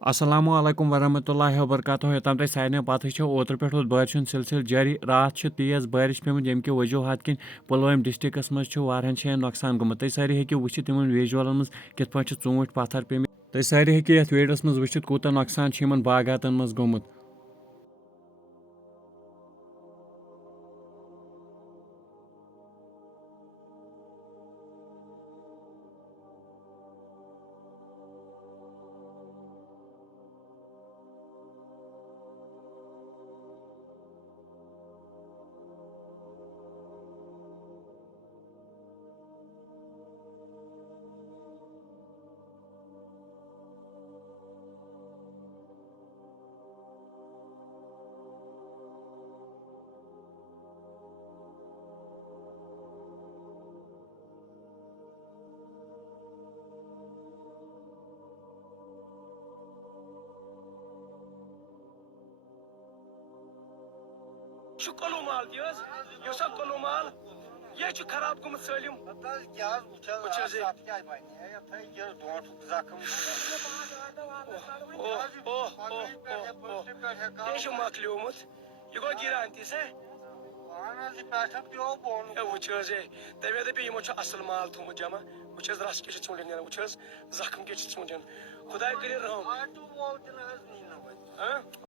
अस्सलामुअलैकुम वरहमतुल्लाहि वबरकातुहू योताम तक सारे पता ओतर पे बारिश सिलसिल जारी रात तेज बारिश पेम यम कि वजूहत किन पुलवाम डिस्ट्रिक्स मज जान नुकसान गुमुत तुम सारे हेकि वुचित इन विजुअलन मज कित पे ऊंट पत्थर पे तुम सारे हेकि ये वीडियोस मज वुचित कूता नुकसान बागातन मज गुमुत। कलो माल यह कलो माल यह खराब गुमुत सलिम मकलियोमुत यह गो गिरान ती तमे दपे यमो असल माल थोमुत जमा वह रस के चूंटन नीन वह जख्म के चूंटन खुदा कर रहम।